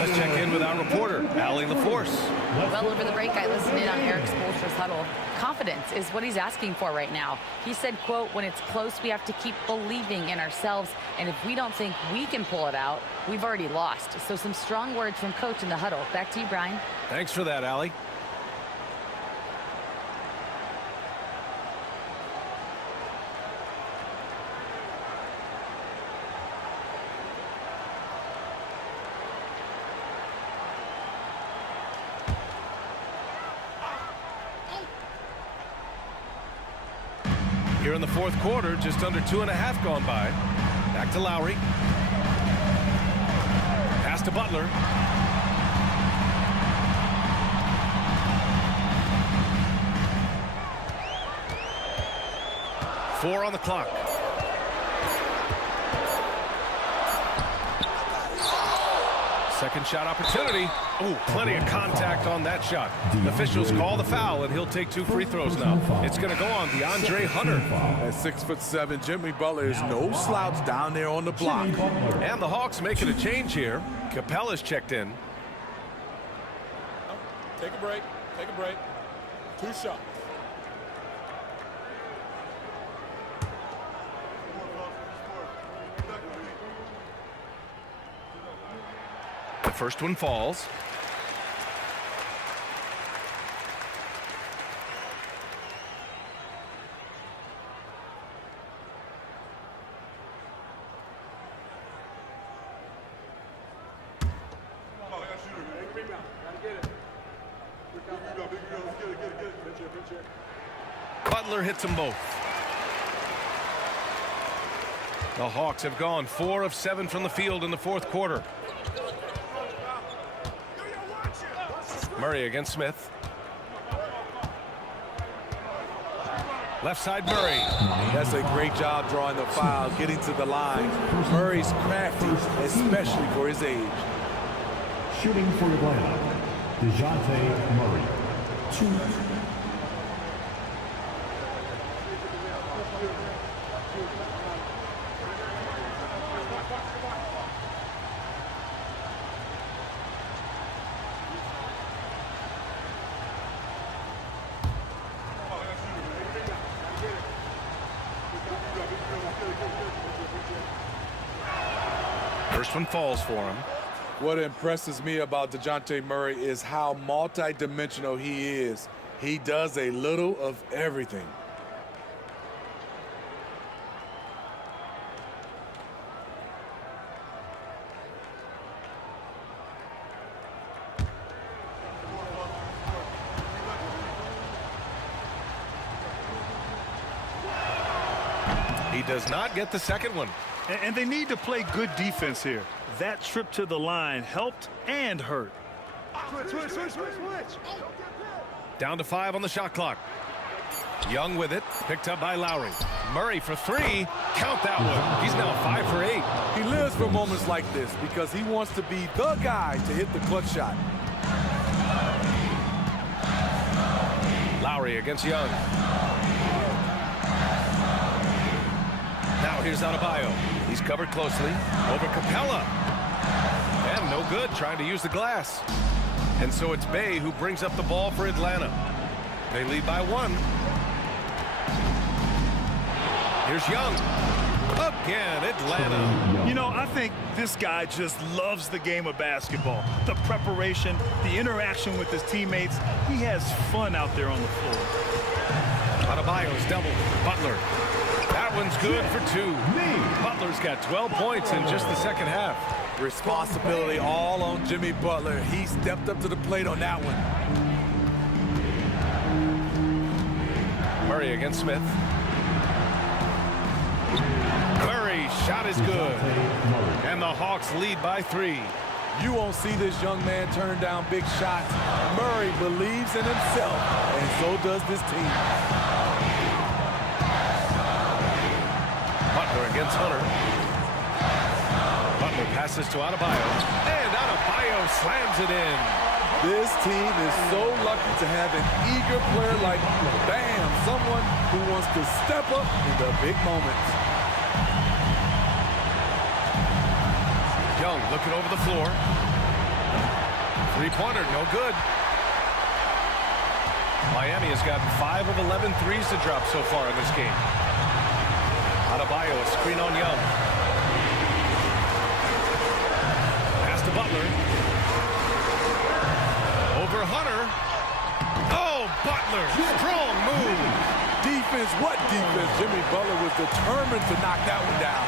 Let's check in with our reporter, Allie LaForce. Well, over the break, I listened in on Eric Spoelstra's huddle. Confidence is what he's asking for right now. He said, quote, when it's close, we have to keep believing in ourselves. And if we don't think we can pull it out, we've already lost. So some strong words from coach in the huddle. Back to you, Brian. Thanks for that, Allie. Here in the fourth quarter, just under 2.5 gone by. Back to Lowry. Pass to Butler. Four on the clock. Second shot opportunity. Oh, plenty of contact on that shot. The officials call the foul, and he'll take 2 free throws now. It's going to go on DeAndre Hunter. At 6'7", Jimmy Butler is no slouch down there on the block. And the Hawks making a change here. Capella's checked in. Take a break. Take a break. 2 shots. The first one falls. Butler hits them both. The Hawks have gone 4 of 7 from the field in the fourth quarter. Murray against Smith. Left side Murray. That's a great job drawing the foul, getting to the line. Murray's crafty, especially for his age. Shooting for Atlanta, DeJounte Murray. 2. First one falls for him. What impresses me about DeJounte Murray is how multidimensional he is. He does a little of everything. He does not get the second one. And they need to play good defense here. That trip to the line helped and hurt. Down to 5 on the shot clock. Young with it, picked up by Lowry. Murray for 3. Count that one. He's now 5 for 8. He lives for moments like this because he wants to be the guy to hit the clutch shot. Lowry against Young. Now here's Adebayo. He's covered closely. Over Capella. And no good, trying to use the glass. And so it's Bay who brings up the ball for Atlanta. They lead by 1. Here's Young. Again, Atlanta. You know, I think this guy just loves the game of basketball. The preparation, the interaction with his teammates. He has fun out there on the floor. Adebayo's double. Butler. That one's good for 2. Butler's got 12 points in just the second half. Responsibility all on Jimmy Butler. He stepped up to the plate on that one. Murray against Smith. Murray's shot is good. And the Hawks lead by 3. You won't see this young man turn down big shots. Murray believes in himself, and so does this team. Butler against Hunter. Butler passes to Adebayo. And Adebayo slams it in. This team is so lucky to have an eager player like Bam, someone who wants to step up in the big moments. Young looking over the floor. Three-pointer, no good. Miami has gotten 5 of 11 threes to drop so far in this game. Adebayo, a screen on Young. Pass to Butler. Over Hunter. Oh, Butler, strong move. Defense, what defense? Jimmy Butler was determined to knock that one down.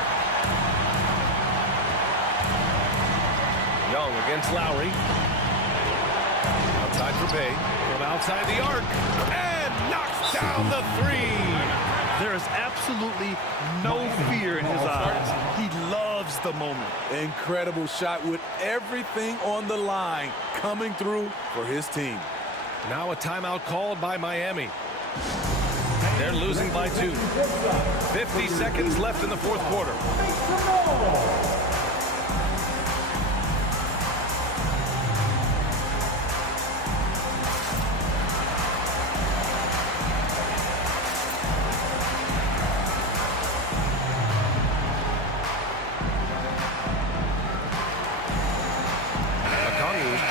Young against Lowry. Outside for Bay. From outside the arc. And knocks down the 3. There is absolutely no fear in his eyes. He loves the moment. Incredible shot with everything on the line coming through for his team. Now a timeout called by Miami. They're losing by 2. 50 seconds left in the fourth quarter.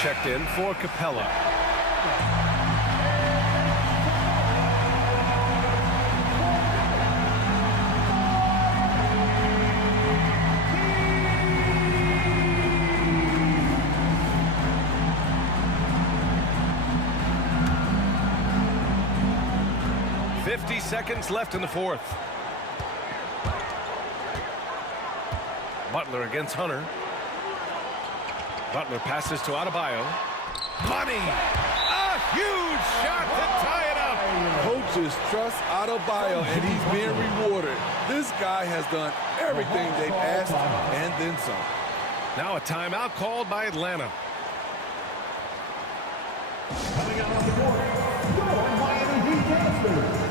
Checked in for Capella. Seconds left in the fourth. Butler against Hunter. Butler passes to Adebayo. Money! A Huge shot to tie it up. Coaches trust Adebayo, and he's being rewarded. This guy has done everything they've asked and then some. Now a timeout called by Atlanta. Coming out on the court, your Miami Heat Masters.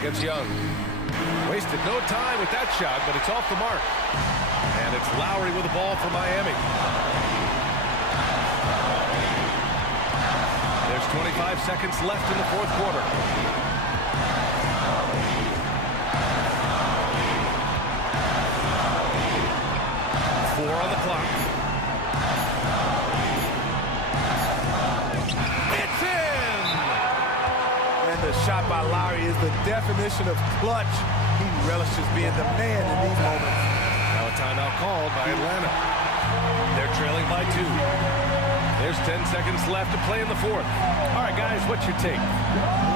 Against Young. Wasted no time with that shot, but it's off the mark. And it's Lowry with the ball for Miami. There's 25 seconds left in the fourth quarter. Four on the clock. The shot by Lowry is the definition of clutch. He relishes being the man in these moments. Now a timeout called by Atlanta. They're trailing by 2. There's 10 seconds left to play in the fourth. All right, guys, what's your take?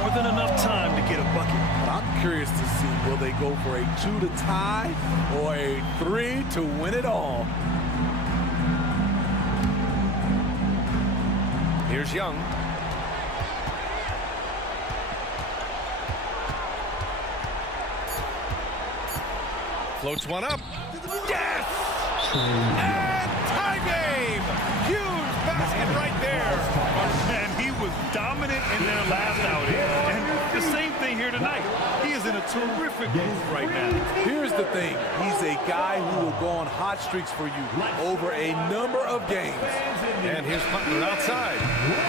More than enough time to get a bucket. But I'm curious to see, will they go for a 2 to tie or a 3 to win it all? Here's Young. Floats one up. Yes! And tie game! Huge basket right there. And he was dominant in their last outing. And the same thing here tonight. He is in a terrific move right now. Here's the thing. He's a guy who will go on hot streaks for you over a number of games. And here's Butler outside.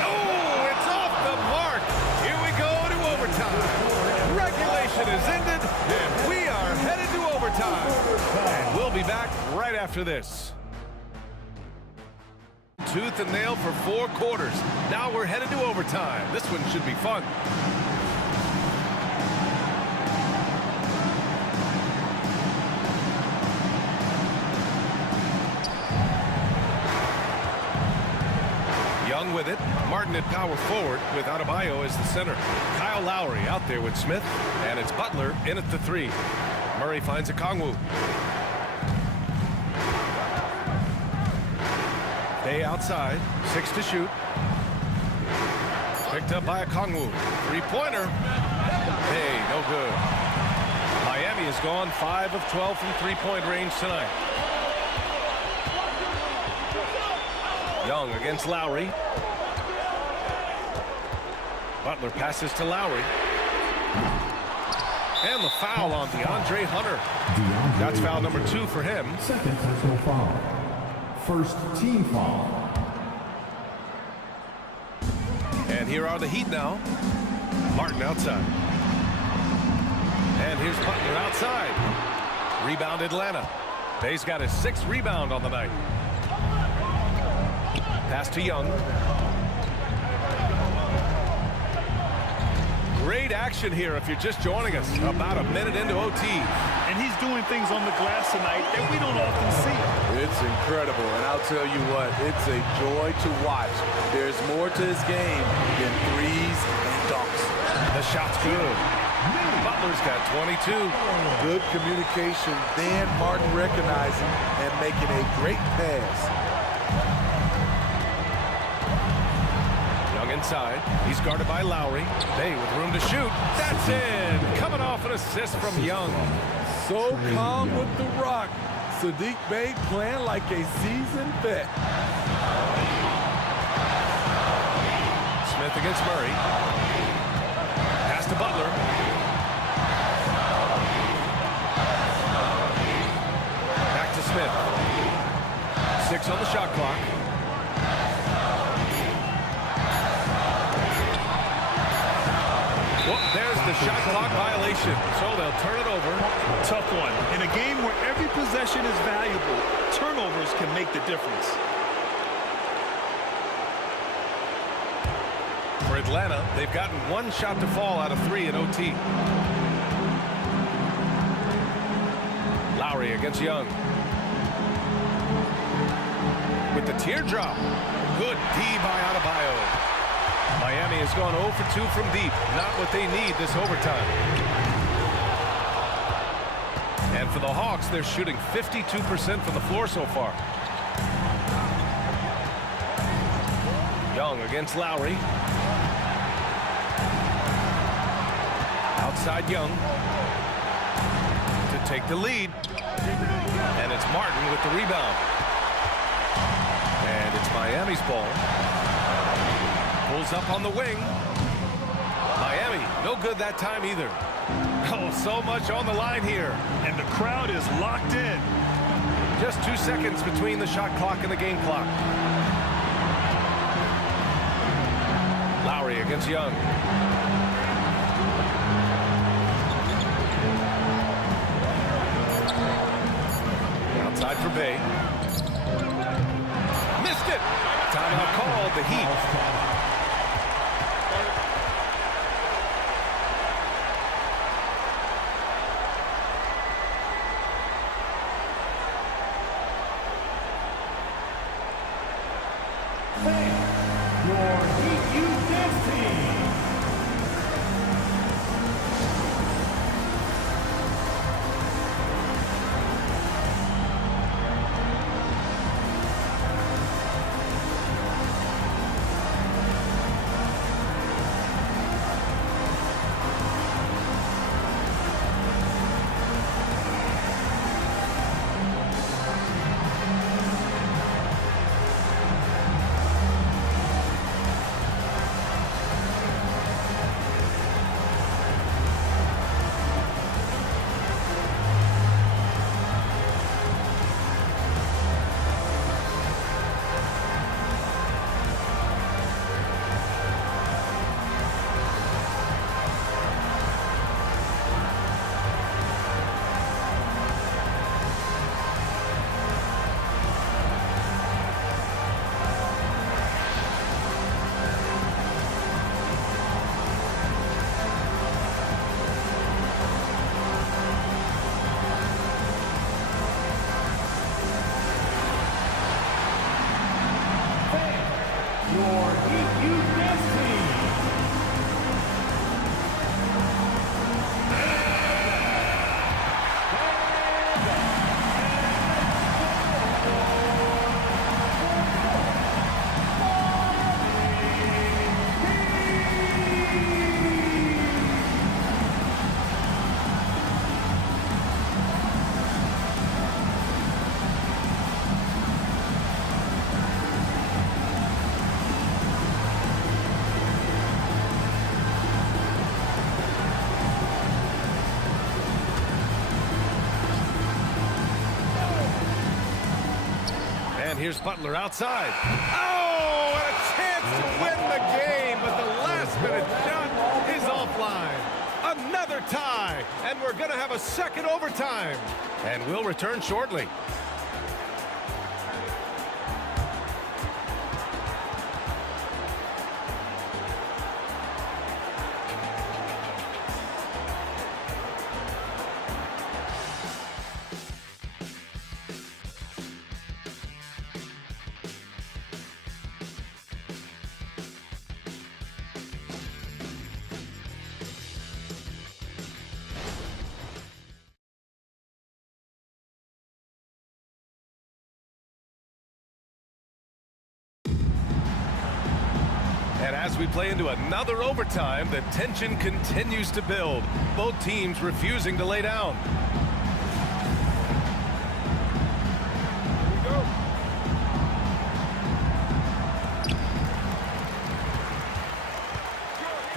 Oh, it's off the mark. Here we go to overtime. Regulation is ended, and we are headed to overtime. And we'll be back right after this. Tooth and nail for 4 quarters. Now we're headed to overtime. This one should be fun. Young with it. Martin at power forward with Adebayo as the center. Kyle Lowry out there with Smith. And it's Butler in at the 3. Murray finds a Okongwu. Day outside. 6 to shoot. Picked up by a Okongwu. 3-pointer. Hey, no good. Miami has gone 5 of 12 from 3-point range tonight. Young against Lowry. Butler passes to Lowry. And the foul on DeAndre Hunter. That's foul number 2 for him. Second personal foul. First team foul. And here are the Heat now. Martin outside. And here's Butler outside. Rebound Atlanta. Bay's got his 6th rebound on the night. Pass to Young. Great action here if you're just joining us. About a minute into OT. And he's doing things on the glass tonight that we don't often see. It's incredible, and I'll tell you what, it's a joy to watch. There's more to his game than threes and dunks. The shot's good. Butler's got 22. Good communication, then Martin recognizing and making a great pass. Young inside. He's guarded by Lowry. Bay with room to shoot. That's in. Coming off an assist from Young. So calm with the rock. Saddiq Bey playing like a seasoned vet. Smith against Murray. Pass to Butler. Back to Smith. 6 on the shot clock. Well, there's the shot clock violation, so they'll turn it over. Tough one. In a game where every possession is valuable, turnovers can make the difference. For Atlanta, they've gotten 1 shot to fall out of 3 in OT. Lowry against Young. With the teardrop. Good D by Adebayo. Miami has gone 0 for 2 from deep. Not what they need this overtime. And for the Hawks, they're shooting 52% from the floor so far. Young against Lowry. Outside Young to take the lead. And it's Martin with the rebound. And it's Miami's ball. Pulls up on the wing. Miami, no good that time either. Oh, so much on the line here. And the crowd is locked in. Just 2 seconds between the shot clock and the game clock. Lowry against Young. Outside for Bay. Missed it. Timeout called, the Heat. Here's Butler outside. Oh, and a chance to win the game, but the last-minute shot is offline. Another tie, and we're going to have a second overtime. And we'll return shortly. As we play into another overtime, the tension continues to build. Both teams refusing to lay down. Here we go.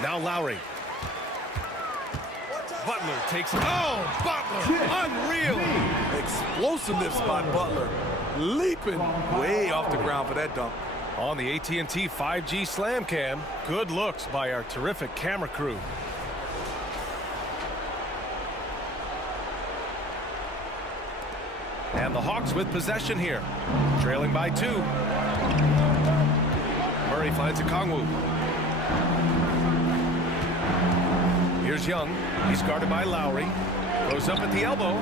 Now Lowry. Butler takes. Oh, Butler! Unreal! Explosiveness by Butler. Leaping way off the ground for that dunk. On the AT&T 5G Slam Cam, good looks by our terrific camera crew. And the Hawks with possession here, trailing by 2. Murray finds Okongwu. Here's Young. He's guarded by Lowry. Goes up at the elbow.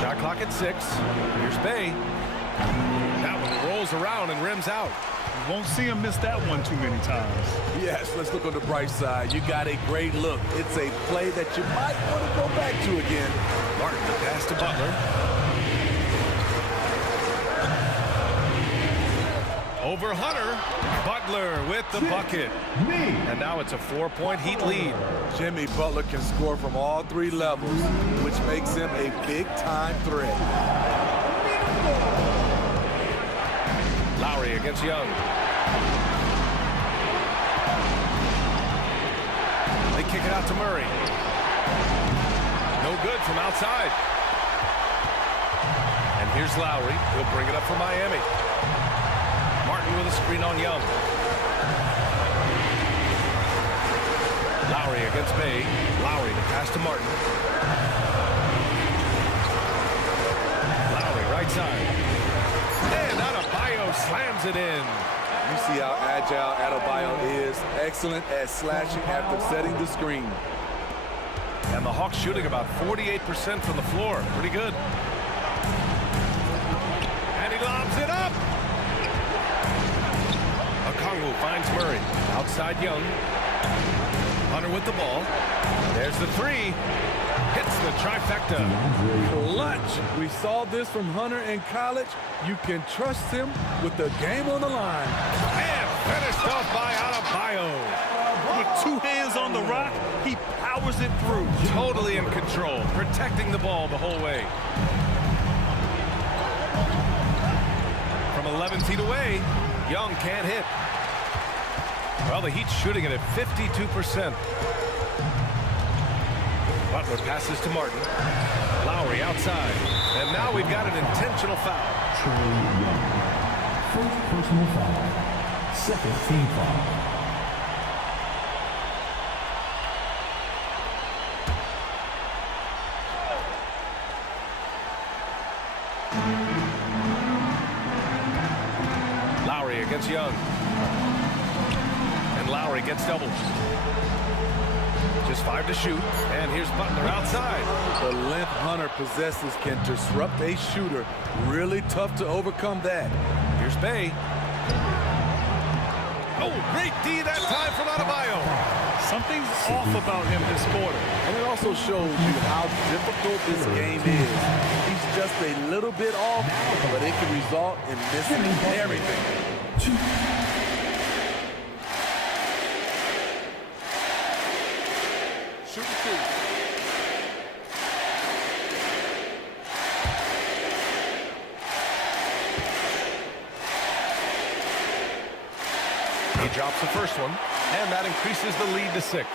Shot clock at 6. Here's Bay. That one rolls around and rims out. You won't see him miss that one too many times. Yes, let's look on the bright side. You got a great look. It's a play that you might want to go back to again. Martin, the pass to Butler. Over Hunter. Butler with the bucket. And now it's a 4-point Heat lead. Jimmy Butler can score from all 3 levels, which makes him a big-time threat. Lowry against Young. They kick it out to Murray. No good from outside. And here's Lowry. He'll bring it up for Miami. Martin with a screen on Young. Lowry against Bay. Lowry to pass to Martin. Lowry right side. And Adebayo slams it in. You see how agile Adebayo is. Excellent at slashing after setting the screen. And the Hawks shooting about 48% from the floor. Pretty good. And he lobs it up. Okongwu finds Murray. Outside Young. Hunter with the ball. There's the 3. Hits the trifecta. Clutch. We saw this from Hunter in college. You can trust him with the game on the line. And finished off by Adebayo. With 2 hands on the rock, he powers it through. Totally in control, protecting the ball the whole way. From 11 feet away, Young can't hit. Well, the Heat's shooting it at 52%. Butler passes to Martin. Lowry outside. And now we've got an intentional foul. Trey Young. First personal foul. Second team foul. Lowry against Young. And Lowry gets doubled. Just 5 to shoot. And here's Butler outside. The length Hunter possesses can disrupt a shooter. Really tough to overcome that. Here's Bay. Oh, great D that time from Adebayo. Something's off about him this quarter. And it also shows you how difficult this game is. He's just a little bit off, but it can result in missing everything. Shoot and shoot. He drops the first one, and that increases the lead to 6.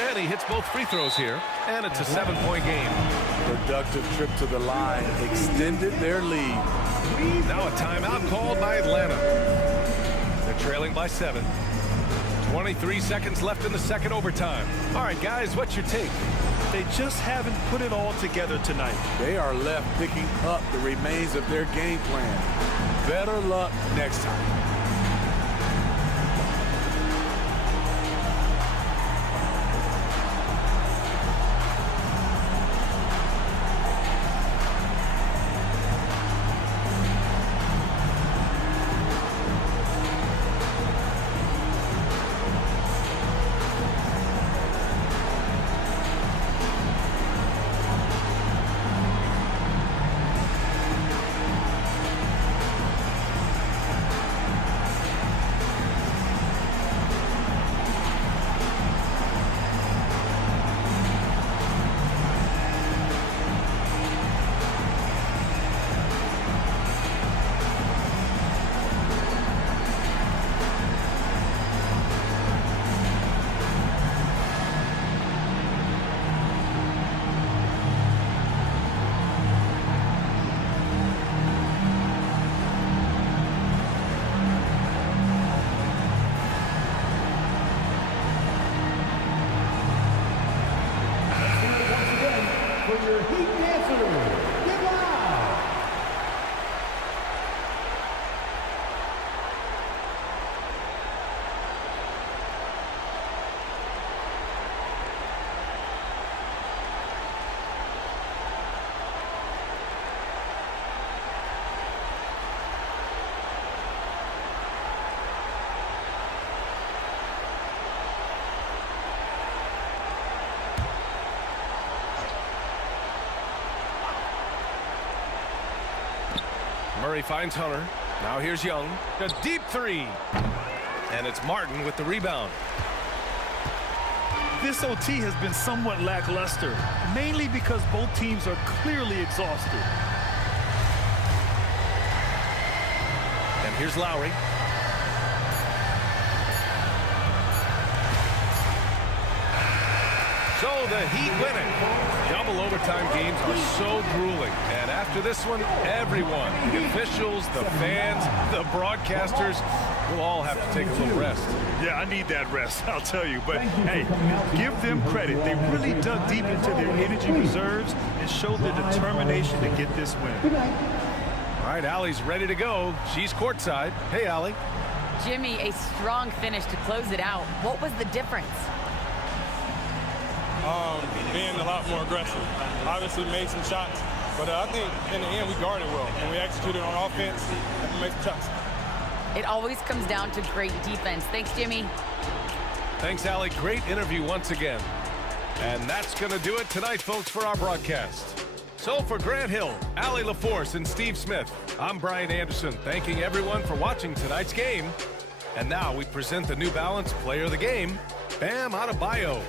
And he hits both free throws here, and it's a 7-point game. Productive trip to the line extended their lead. Now a timeout called by Atlanta. They're trailing by 7. 23 seconds left in the second overtime. All right, guys, what's your take? They just haven't put it all together tonight. They are left picking up the remains of their game plan. Better luck next time. Murray finds Hunter. Now here's Young. A deep three. And it's Martin with the rebound. This OT has been somewhat lackluster, mainly because both teams are clearly exhausted. And here's Lowry. So the Heat winning. Double overtime games are so grueling. And after this one, everyone, the officials, the fans, the broadcasters, will all have to take a little rest. Yeah, I need that rest, I'll tell you. But, hey, give them credit. They really dug deep into their energy reserves and showed their determination to get this win. All right, Allie's ready to go. She's courtside. Hey, Allie. Jimmy, a strong finish to close it out. What was the difference? Being a lot more aggressive. Obviously made some shots, but I think in the end we guarded well and we executed on offense and we made some shots. It always comes down to great defense. Thanks, Jimmy. Thanks, Allie. Great interview once again. And that's going to do it tonight, folks, for our broadcast. So for Grant Hill, Allie LaForce, and Steve Smith, I'm Brian Anderson, thanking everyone for watching tonight's game. And now we present the New Balance Player of the Game, Bam Adebayo.